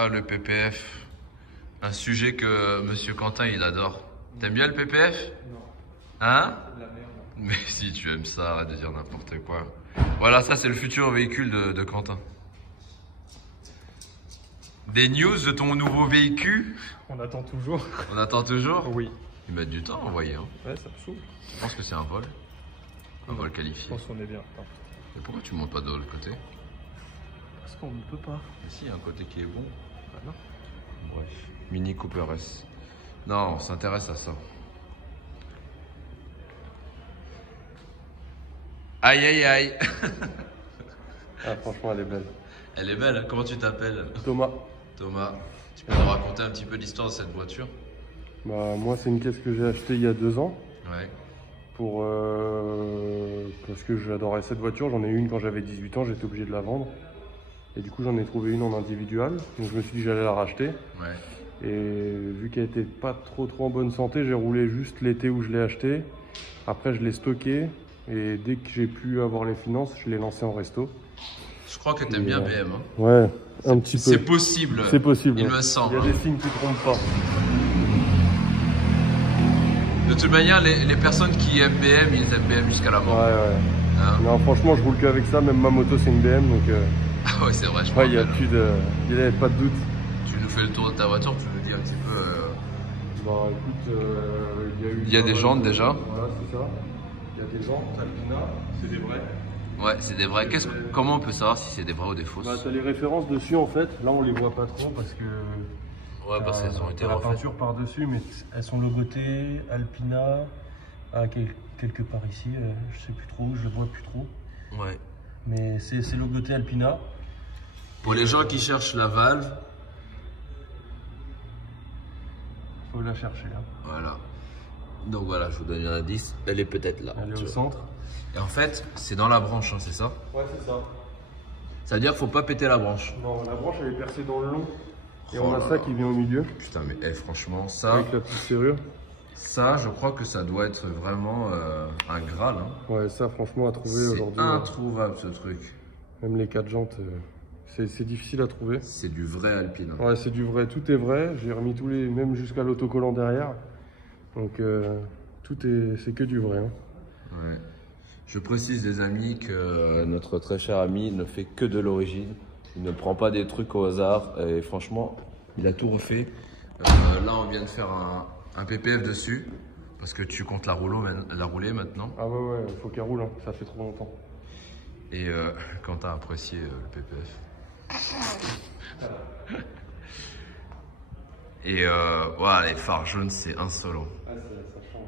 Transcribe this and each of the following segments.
Ah, le PPF. Un sujet que Monsieur Quentin, il adore. T'aimes bien le PPF? Non. Hein? C'est de la merde. Mais si tu aimes ça, arrête de dire n'importe quoi. Voilà, ça c'est le futur véhicule de Quentin. Des news de ton nouveau véhicule? On attend toujours. On attend toujours? Oui. Ils mettent du temps à envoyer. Hein. Ouais, ça me saoule. Je pense que c'est un vol. Un vol Je qualifié. pense qu'on est bien. Attends. Mais pourquoi tu montes pas de l'autre côté? Parce qu'on ne peut pas. Mais si, il y a un côté qui est bon. Ah non. Bref. Mini Cooper S. Non, on s'intéresse à ça. Aïe aïe aïe. Ah, franchement, elle est belle. Elle est belle, hein. Comment tu t'appelles? Thomas. Thomas. Tu peux nous raconter un petit peu l'histoire de cette voiture? Bah, moi, c'est une caisse que j'ai achetée il y a 2 ans. Ouais. Parce que j'adorais cette voiture. J'en ai eu une quand j'avais 18 ans, j'étais obligé de la vendre. Et du coup, j'en ai trouvé une en individuel. Donc, je me suis dit que j'allais la racheter. Ouais. Et vu qu'elle était pas trop en bonne santé, j'ai roulé juste l'été où je l'ai achetée. Après, je l'ai stockée. Et dès que j'ai pu avoir les finances, je l'ai lancée en resto. Je crois que t'aimes bien BM. Hein. Ouais, un petit peu. C'est possible. C'est possible. Il ouais. me semble. Il y a des signes qui ne trompent pas. De toute manière, les personnes qui aiment BM, ils aiment BM jusqu'à la Ouais, mort. ouais. Hein. Non, franchement, je roule qu'avec ça. Même ma moto, c'est une BM. Donc, Ah ouais, c'est vrai, je ouais, il n'y a rappelle. plus de. Il n'y a pas de doute. Tu nous fais le tour de ta voiture, tu nous dis un petit peu. Bah écoute, Il y a des jantes déjà. Voilà, c'est ça. Il y a des jantes, Alpina, c'est des vrais. Ouais, c'est des vrais. Comment on peut savoir si c'est des vrais ou des fausses? Bah, t'as les références dessus en fait. Là, on les voit pas trop parce que. Ouais, parce qu'elles ont été t'as la refaites. peinture par-dessus, mais elles sont logotées Alpina. Quelque part ici, je sais plus trop, je le vois plus trop. Ouais. Mais c'est logoté Alpina. Pour les gens qui cherchent la valve, Faut la chercher. Hein. voilà. Donc voilà, je vous donne un indice. Elle est peut-être là. Elle est tu au vois. centre. Et en fait, c'est dans la branche, hein, c'est ça? Ouais, c'est ça. Ça veut dire qu'il faut pas péter la branche. Non, la branche elle est percée dans le long. Et Oh on a là ça là. qui vient au milieu. Putain, mais franchement, ça, Avec la petite serrure. ça, je crois que ça doit être vraiment un Graal. Hein. Ouais, ça franchement à trouver C'est aujourd'hui. introuvable ce truc. Même les 4 jantes, c'est difficile à trouver. C'est du vrai Alpine. Hein. Ouais, c'est du vrai, tout est vrai. J'ai remis tous les, même jusqu'à l'autocollant derrière. Donc c'est que du vrai. Hein. Ouais. Je précise les amis que notre très cher ami ne fait que de l'origine. Il ne prend pas des trucs au hasard et franchement, il a tout refait. Là, on vient de faire un PPF dessus parce que tu comptes la rouler maintenant. Ah ouais, il faut qu'elle roule, hein. Ça fait trop longtemps. Et quand tu as apprécié le PPF. Et voilà, les phares jaunes, c'est insolent. Ah, ça change.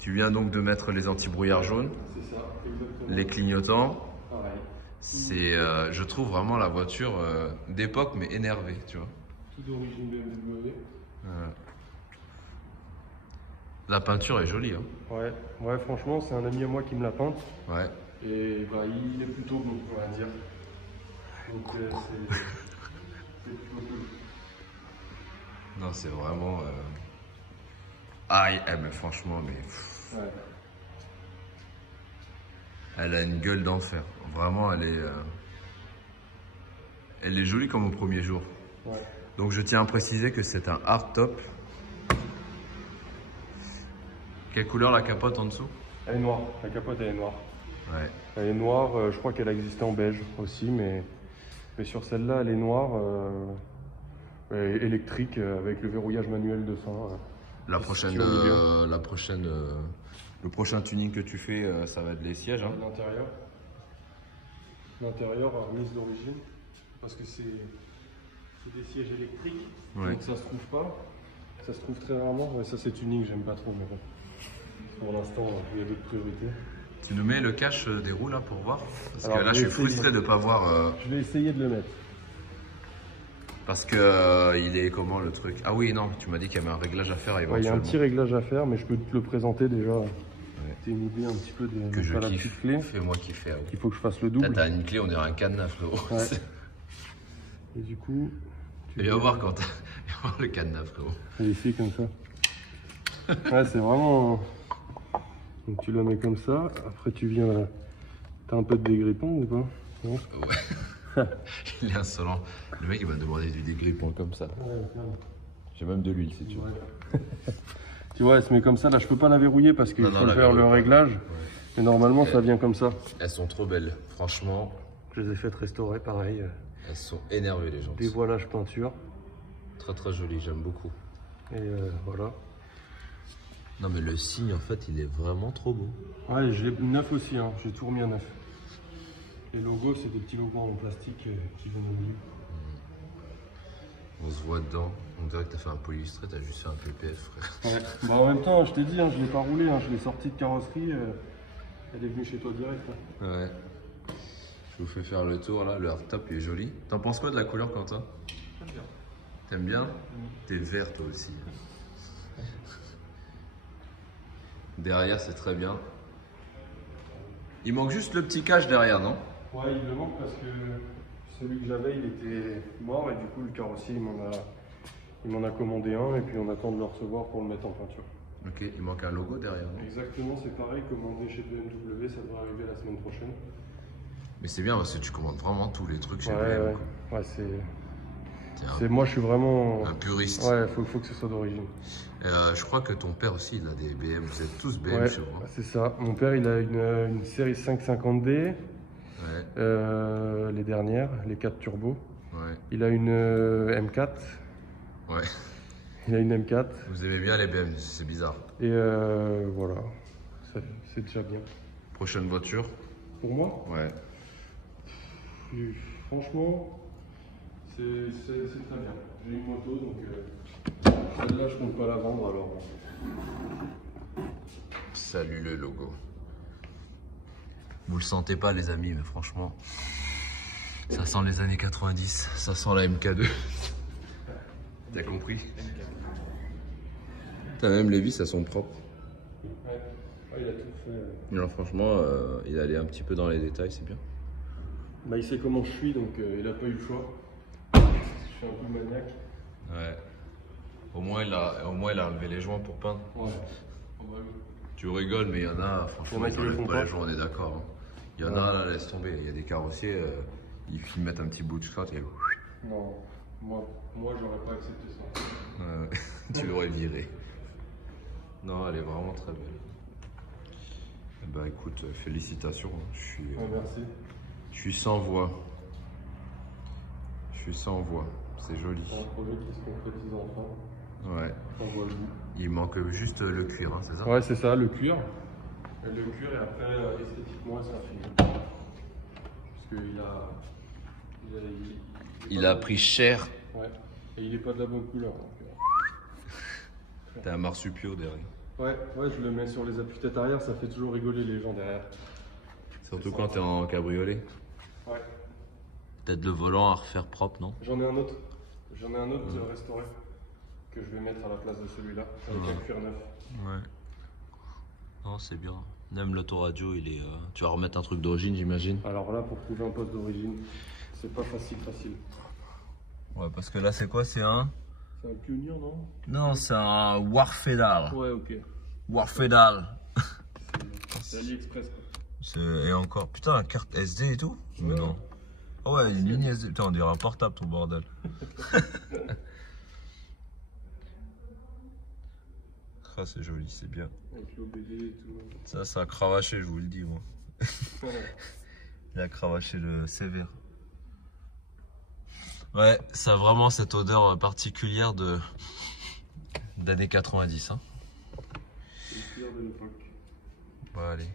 Tu viens donc de mettre les anti-brouillards jaunes, C'est ça, exactement. les clignotants. Pareil. C'est, je trouve vraiment la voiture d'époque, mais énervée, tu vois. Tout d'origine BMW. La peinture est jolie, hein. Ouais, franchement, c'est un ami à moi qui me l'a peinte. Ouais. Et bah, il est plutôt beau, on va dire. Donc c'est plutôt cool. Non, c'est vraiment. Aïe, mais franchement, mais. Ouais. Elle a une gueule d'enfer. Vraiment, elle est jolie comme au premier jour. Ouais. Donc, je tiens à préciser que c'est un hardtop. Quelle couleur la capote en dessous? Elle est noire, la capote elle est noire. Ouais. Elle est noire, je crois qu'elle existait en beige aussi, mais sur celle-là elle est noire, électrique, avec le verrouillage manuel de fin. Le prochain tuning que tu fais, ça va être les sièges. Hein. L'intérieur, remise d'origine, parce que c'est des sièges électriques, Ouais. donc ça se trouve pas. Ça se trouve très rarement, mais ça c'est tuning, j'aime pas trop, mais bon. Pour l'instant, il y a d'autres priorités. Tu nous mets le cache des roues là pour voir? Parce Alors, que là, je suis frustré de ne pas voir. Je vais essayer de le mettre. Parce que il est comment le truc? Ah oui, non, tu m'as dit qu'il y avait un réglage à faire Ouais, il y a éventuellement. un petit réglage à faire, mais je peux te le présenter déjà. T'as une idée un petit peu de Que je la kiffe. petite clé. Fais-moi kiffer. Ah oui. Il faut que je fasse le double. T'as une clé, on dirait un cadenas, frérot. Ouais. Et du coup, Et viens voir quand viens voir le cadenas, frérot. elle est ici comme ça. Ouais, c'est vraiment. Donc tu la mets comme ça. Après tu viens là. T'as un peu de dégrippant ou pas? Non. Ouais. Il est insolent. Le mec, il m'a demandé du dégrippant comme ça. J'ai même de l'huile si tu veux. Ouais. Tu vois, elle se met comme ça. Là, je peux pas la verrouiller parce qu'il faut faire le réglage. Ouais. Mais normalement, ça vient comme ça. Elles sont trop belles, franchement. Je les ai faites restaurer, pareil. Elles sont énervées, les jantes. Dévoilage peinture. Très très joli, j'aime beaucoup. Et voilà. Non mais le signe, en fait, il est vraiment trop beau. Ouais, je l'ai neuf aussi, hein. J'ai tout remis à neuf. Les logos, c'est des petits logos en plastique qui viennent au milieu. On se voit dedans. On dirait que tu as fait un polystré, tu as juste fait un PPF, frère. Ouais. Bah, en même temps, je t'ai dit, hein, je ne l'ai pas roulé, hein, je l'ai sorti de carrosserie. Elle est venue chez toi direct. Hein. Ouais. Je vous fais faire le tour là, le hardtop il est joli. T'en penses quoi de la couleur, Quentin? J'aime bien. T'aimes bien? T'es vert toi aussi. Derrière c'est très bien. Il manque juste le petit cache derrière, non? Ouais, il le manque parce que celui que j'avais il était mort et du coup le carrossier il m'en a commandé un et puis on attend de le recevoir pour le mettre en peinture. Ok, il manque un logo derrière. Non? Exactement, c'est pareil, commandé chez BMW, ça devrait arriver la semaine prochaine. Mais c'est bien parce que tu commandes vraiment tous les trucs chez BMW. BMW. Ouais, moi je suis vraiment un puriste. Ouais, faut que ce soit d'origine. Je crois que ton père aussi il a des BM, vous êtes tous BM chez vous. C'est ça, mon père il a une série 550D, les dernières, les 4 turbos. Ouais. Il a une M4. Ouais. Il a une M4. Vous aimez bien les BM, c'est bizarre. Et voilà, c'est déjà bien. Prochaine voiture? Pour moi? Ouais. Franchement, c'est très bien. J'ai une moto, donc celle-là, je compte pas la vendre alors. Salut le logo. Vous le sentez pas, les amis, mais franchement, ça sent les années 90, ça sent la MK2. T'as compris? T'as même les vis, elles sont propres. Ouais, il a tout fait. Non, franchement, il allait un petit peu dans les détails, c'est bien. Bah, il sait comment je suis, donc il a pas eu le choix. Je suis un peu maniaque. Ouais. Au moins, il a enlevé les joints pour peindre. Ouais. Oh, bah, oui. Tu rigoles, mais il y en a, franchement, ils enlèvent pas les joints, on est d'accord. Hein. Il y en a, là, laisse tomber. Il y a des carrossiers, ils mettent un petit bout de scotch et... Non, moi j'aurais pas accepté ça. Tu l'aurais viré. Non, elle est vraiment très belle. Bah écoute, félicitations. Merci. Je suis sans voix. Je suis sans voix. C'est joli. C'est un projet qui se concrétise enfin. Ouais. On voit le bout. Il manque juste le cuir, hein, c'est ça? Ouais, c'est ça, le cuir. Le cuir et après, esthétiquement, ça finit. Parce qu'il a pris cher. Ouais. Et il est pas de la bonne couleur. T'as un marsupio derrière. Ouais, je le mets sur les appuis-têtes arrière, ça fait toujours rigoler les gens derrière. Surtout quand t'es en cabriolet. Ouais. Peut-être le volant à refaire propre, non? J'en ai un autre. Restauré que je vais mettre à la place de celui-là avec un cuir neuf. Ouais. Non, c'est bien. Même l'autoradio, il est. Tu vas remettre un truc d'origine, j'imagine. Alors là, pour trouver un poste d'origine, c'est pas facile. Ouais, parce que là, c'est quoi? C'est un. C'est un Pioneer, non? Non, c'est un Warfedal. Ouais, ok. Warfedal. C'est AliExpress, quoi. Et encore, putain, la carte SD et tout? Mais non. Oh ouais, une ligne SD. Putain, on dirait un portable, ton bordel. Ah, c'est joli, c'est bien. Avec l'OBD et tout. Ça a cravaché, je vous le dis, moi. Il a cravaché le sévère. Ouais, ça a vraiment cette odeur particulière d'années 90. Hein. C'est le cuir de l'époque. Ouais, allez.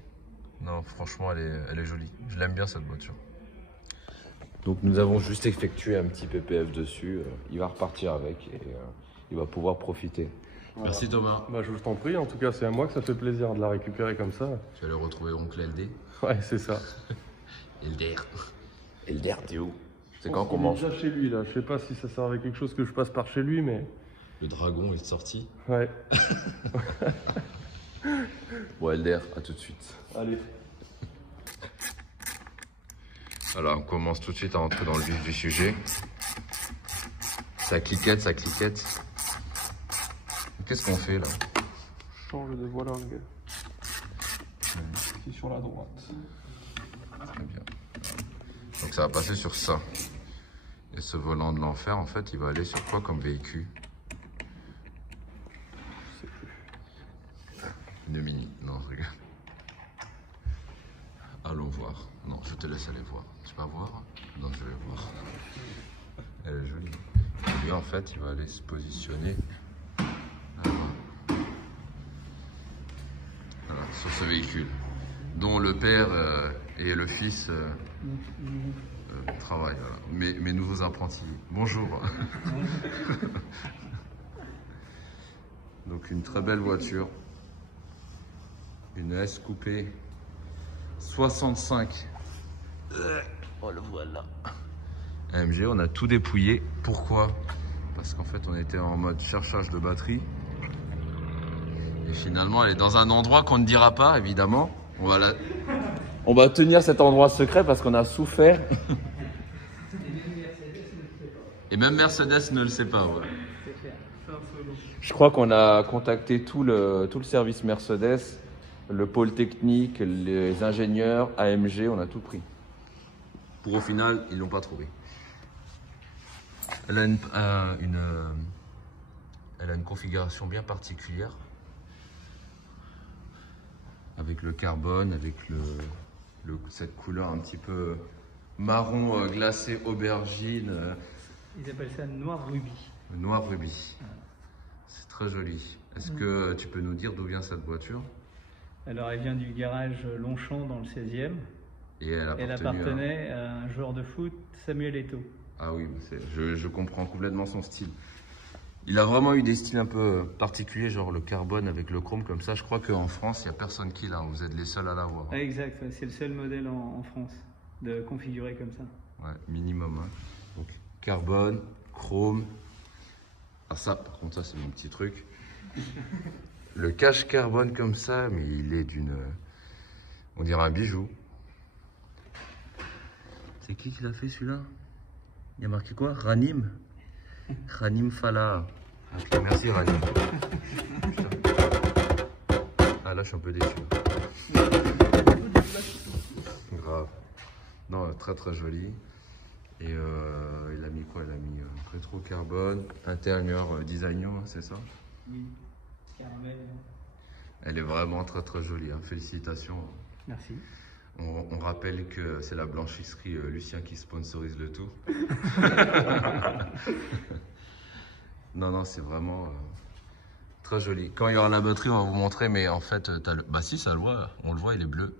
Non, franchement, elle est jolie. Je l'aime bien, cette voiture. Donc, nous avons juste effectué un petit PPF dessus. Il va repartir avec et il va pouvoir profiter. Voilà. Merci Thomas. Bah, je t'en prie, en tout cas, c'est à moi que ça fait plaisir de la récupérer comme ça. Tu vas aller retrouver oncle LD. Ouais, c'est ça. Elder, t'es où? C'est quand qu'on mange? Déjà chez lui là, je sais pas si ça servait à quelque chose que je passe par chez lui, mais. Le dragon est sorti. Ouais. Bon, Elder, à tout de suite. Allez. Alors, on commence tout de suite à entrer dans le vif du sujet. Ça cliquette, ça cliquette. Qu'est-ce qu'on fait là? Change de voie longue. C'est sur la droite. Très bien. Donc ça va passer sur ça. Et ce volant de l'enfer, en fait, il va aller sur quoi comme véhicule? Une Mini. Non, je rigole. Allons voir. Non, je te laisse aller voir. Tu vas voir? Non, je vais voir. Elle est jolie. Et lui, en fait, il va aller se positionner là-bas. Voilà, sur ce véhicule, dont le père et le fils travaillent. Voilà. Mes nouveaux apprentis. Bonjour. Donc une très belle voiture. Une S coupée 65. Oh le voilà. AMG, on a tout dépouillé. Pourquoi? Parce qu'en fait on était en mode cherchage de batterie. Et finalement elle est dans un endroit qu'on ne dira pas évidemment. On va tenir cet endroit secret parce qu'on a souffert. Et même Mercedes ne le sait pas. Ouais. Je crois qu'on a contacté tout le service Mercedes, le pôle technique, les ingénieurs, AMG, on a tout pris. Pour au final, ils ne l'ont pas trouvé. Elle a une configuration bien particulière. Avec le carbone, avec cette couleur un petit peu marron glacé aubergine. Ils appellent ça noir rubis. Noir rubis. C'est très joli. Est-ce que tu peux nous dire d'où vient cette voiture? Alors elle vient du garage Longchamp dans le 16e. Et elle appartenait à un joueur de foot, Samuel Eto'o. Ah oui, je comprends complètement son style. Il a vraiment eu des styles un peu particuliers, genre le carbone avec le chrome comme ça. Je crois qu'en France, il n'y a personne qui l'a. Vous êtes les seuls à l'avoir. Ah, exact, c'est le seul modèle en France de configurer comme ça. Ouais, minimum. Hein. Donc carbone, chrome. Ah ça, par contre, ça c'est mon petit truc. Le cache carbone comme ça, mais il est d'une... On dirait un bijou. C'est qui l'a fait celui-là? Il y a marqué quoi? Ranim? Ranim Fala. Ok, merci Ranim. Ah là, je suis un peu déçu. Grave. Non, très très joli. Et il a mis quoi? Il a mis rétro carbone, intérieur designo, c'est ça? Oui, caramel. Elle est vraiment très très jolie, hein. Félicitations. Merci. On rappelle que c'est la blanchisserie Lucien qui sponsorise le tout. Non, c'est vraiment très joli. Quand il y aura la batterie, on va vous montrer, mais en fait, bah si, ça le voit, on le voit, il est bleu.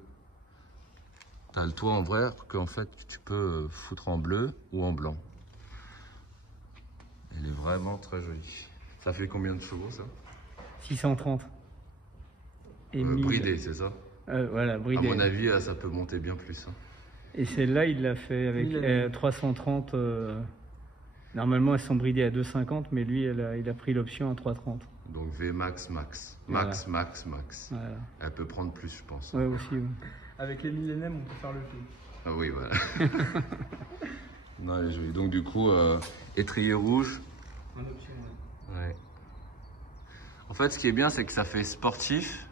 Tu as le toit en vrai qu'en fait, tu peux foutre en bleu ou en blanc. Il est vraiment très joli. Ça fait combien de chevaux, ça? 630. Et bridé, c'est ça? Voilà, bridé. À mon avis, ça peut monter bien plus. Hein. Et celle-là, il l'a fait avec 330. Normalement, elles sont bridées à 250, mais lui, il a pris l'option à 330. Donc Vmax, max. Voilà. Max. Voilà. Elle peut prendre plus, je pense. Ouais, aussi. Oui. Avec les millénaires, on peut faire le tout. Ah oui, voilà. Non, elle est jolie. Donc du coup, étrier rouge. En option, ouais. En fait, ce qui est bien, c'est que ça fait sportif,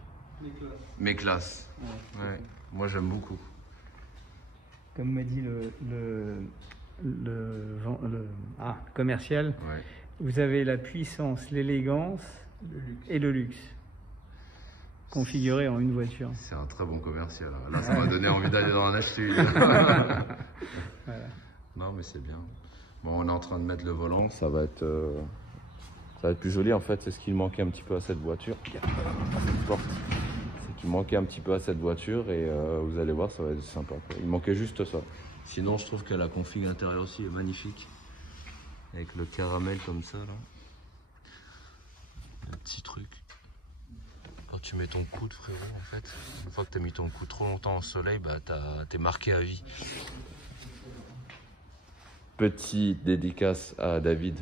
mais classe. Ouais. Moi, j'aime beaucoup. Comme m'a dit le commercial, ouais. Vous avez la puissance, l'élégance et le luxe configurés en une voiture. C'est un très bon commercial. Là, ça m'a donné envie d'aller en acheter une. Voilà. Non, mais c'est bien. Bon, on est en train de mettre le volant. Ça va être plus joli. En fait, c'est ce qu'il manquait un petit peu à cette voiture. C'est qu'il manquait un petit peu à cette voiture et vous allez voir, ça va être sympa, quoi. Il manquait juste ça. Sinon, je trouve que la config intérieure aussi est magnifique. Avec le caramel comme ça, là. Un petit truc. Quand tu mets ton coude, frérot, en fait, une fois que tu as mis ton coude trop longtemps au soleil, bah, t'es marqué à vie. Petite dédicace à David,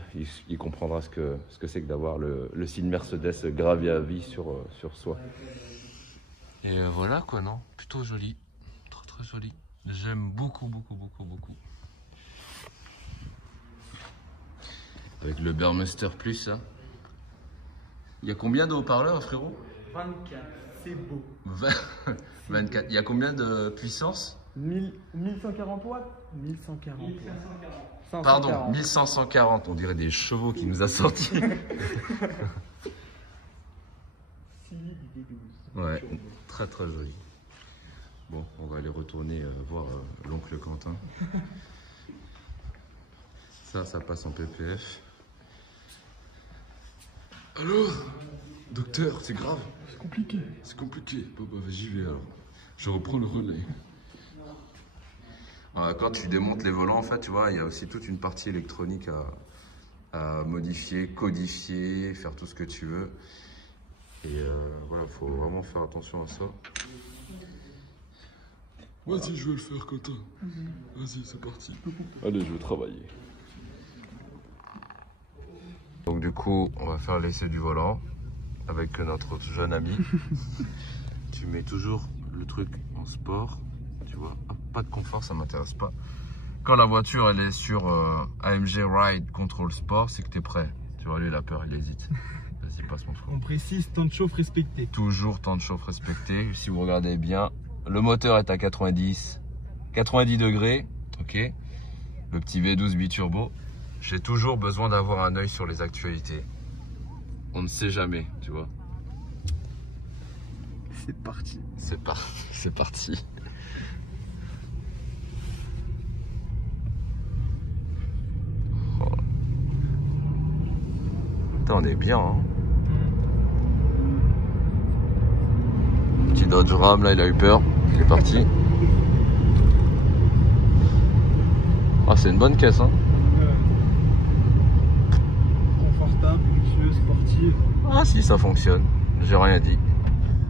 il comprendra ce que c'est que d'avoir le signe Mercedes gravé à vie sur soi. Et voilà quoi, non? Plutôt joli, très très joli. J'aime beaucoup. Avec le Burmester Plus, hein. Il y a combien de haut-parleurs, frérot? 24, c'est beau. 24. Il y a combien de puissance? 1140 watts 1140. 1540. Pardon, 1540, on dirait des chevaux qui nous a sortis. Ouais, très très joli. Bon, on va aller retourner voir l'oncle Quentin. Ça passe en PPF. Alors, docteur, c'est grave? C'est compliqué. C'est compliqué. Bon, bah, j'y vais alors. Je reprends le relais. Quand tu démontes les volants, en fait, tu vois, il y a aussi toute une partie électronique à modifier, codifier, faire tout ce que tu veux. Et voilà, il faut vraiment faire attention à ça. Vas-y, je vais le faire, Quentin. Vas-y, c'est parti. Allez, je vais travailler. Donc du coup, on va faire l'essai du volant avec notre jeune ami. Tu mets toujours le truc en sport, tu vois. Pas de confort, ça m'intéresse pas. Quand la voiture elle est sur AMG Ride Control Sport, c'est que tu es prêt. Tu vois, lui il a peur, il hésite. Vas-y, passe mon frère. On précise, temps de chauffe respecté. Toujours temps de chauffe respecté. Si vous regardez bien, le moteur est à 90 degrés, ok. Le petit V12 biturbo. J'ai toujours besoin d'avoir un œil sur les actualités. On ne sait jamais, tu vois. C'est parti. C'est parti. Oh. Putain, on est bien, hein. Petit Dodge Ram, là, il a eu peur. Il est parti. Ah, c'est une bonne caisse, hein. Confortable, luxueux, sportive. Ah si, ça fonctionne. J'ai rien dit.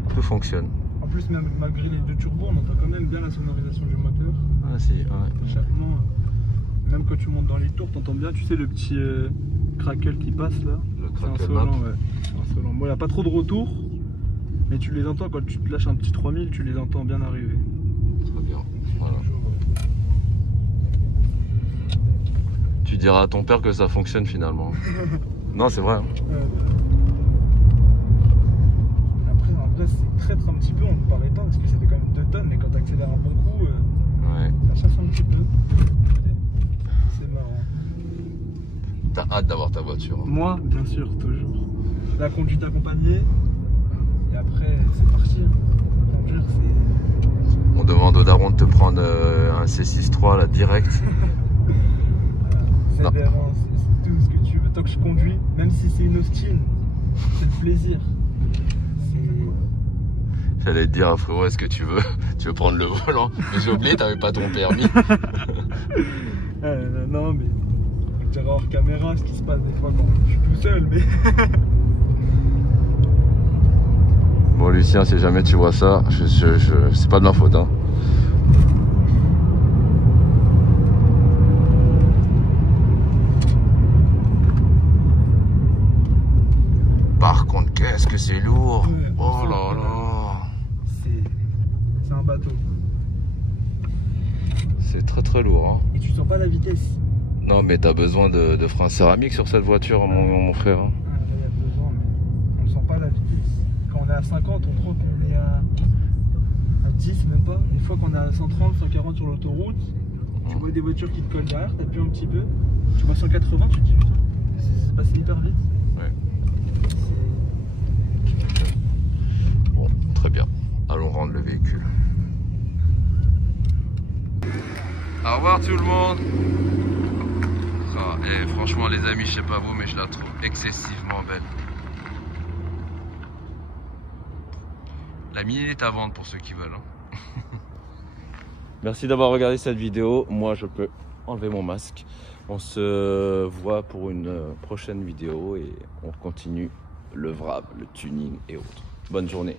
Tout fonctionne. En plus, même malgré les deux turbos, on entend quand même bien la sonorisation du moteur. Ah si, ouais. L'échappement, même quand tu montes dans les tours, t'entends bien, tu sais, le petit crackle qui passe là. Le C'est crackle insolent, map. ouais. C'est insolent. Bon, il n'y a pas trop de retour, mais tu les entends quand tu te lâches un petit 3000, tu les entends bien arriver. Très bien. Voilà. Tu diras à ton père que ça fonctionne finalement. Non, c'est vrai. Hein. Après, en vrai, c'est traître un petit peu, on ne paraît pas parce que ça fait quand même 2 tonnes, mais quand tu accélères un bon coup, Ouais. ça chasse un petit peu. C'est marrant. T'as hâte d'avoir ta voiture. Hein. Moi, bien sûr, toujours. La conduite accompagnée, et après, c'est parti. Hein. Conduire, c'est. On demande au daron de te prendre un C6-3 là direct. C'est Non. aberrant, c'est tout ce que tu veux. Tant que je conduis, même si c'est une Austin, c'est le plaisir. J'allais te dire, frérot, est-ce que tu veux prendre le volant? Mais j'ai oublié, t'avais pas ton permis. Non, mais on dirait hors caméra ce qui se passe des fois quand je suis tout seul. Mais Bon, Lucien, si jamais tu vois ça, c'est pas de ma faute. Hein. Par contre, qu'est-ce que c'est lourd! Ouais, Oh là là! c'est un bateau. C'est très très lourd. Hein. Et tu sens pas la vitesse. Non, mais t'as besoin de freins céramiques sur cette voiture, mon frère. Hein. Ah, là, il y a besoin, mais on sent pas la vitesse. Quand on est à 50, on croit qu'on est à 10, même pas. Une fois qu'on est à 130, 140 sur l'autoroute, tu vois des voitures qui te collent derrière, t'appuies un petit peu. Tu vois 180, tu te dis putain, c'est passé hyper vite. Ouais. Bon, très bien. Allons rendre le véhicule. Au revoir tout le monde. Ah, et franchement les amis, je sais pas vous, mais je la trouve excessivement belle. La Mini est à vendre pour ceux qui veulent. Hein. Merci d'avoir regardé cette vidéo. Moi je peux enlever mon masque. On se voit pour une prochaine vidéo et on continue le VRAB, le tuning et autres. Bonne journée.